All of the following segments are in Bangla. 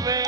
Awesome.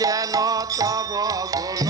যেন তব গুণ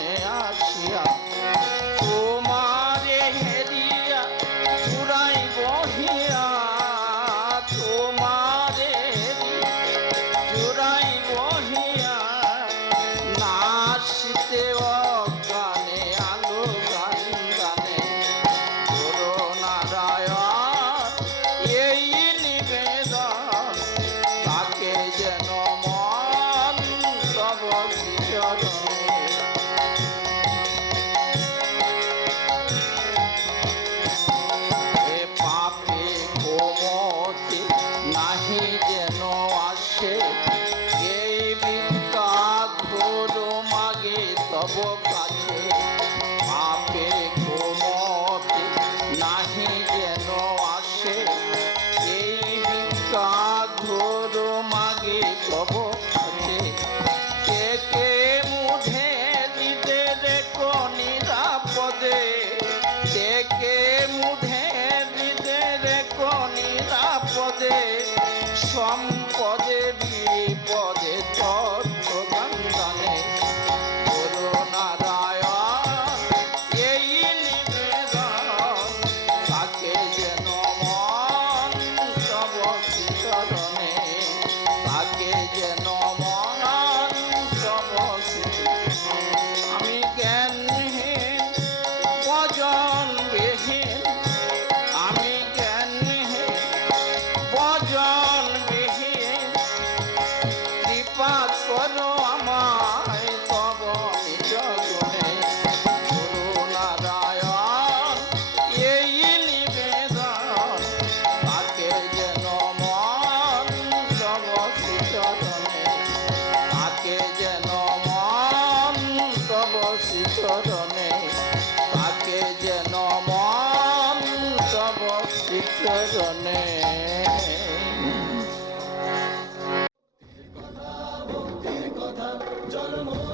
é a tia.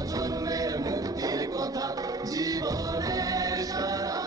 জন্মের মুক্তির কথা জীবনে সারা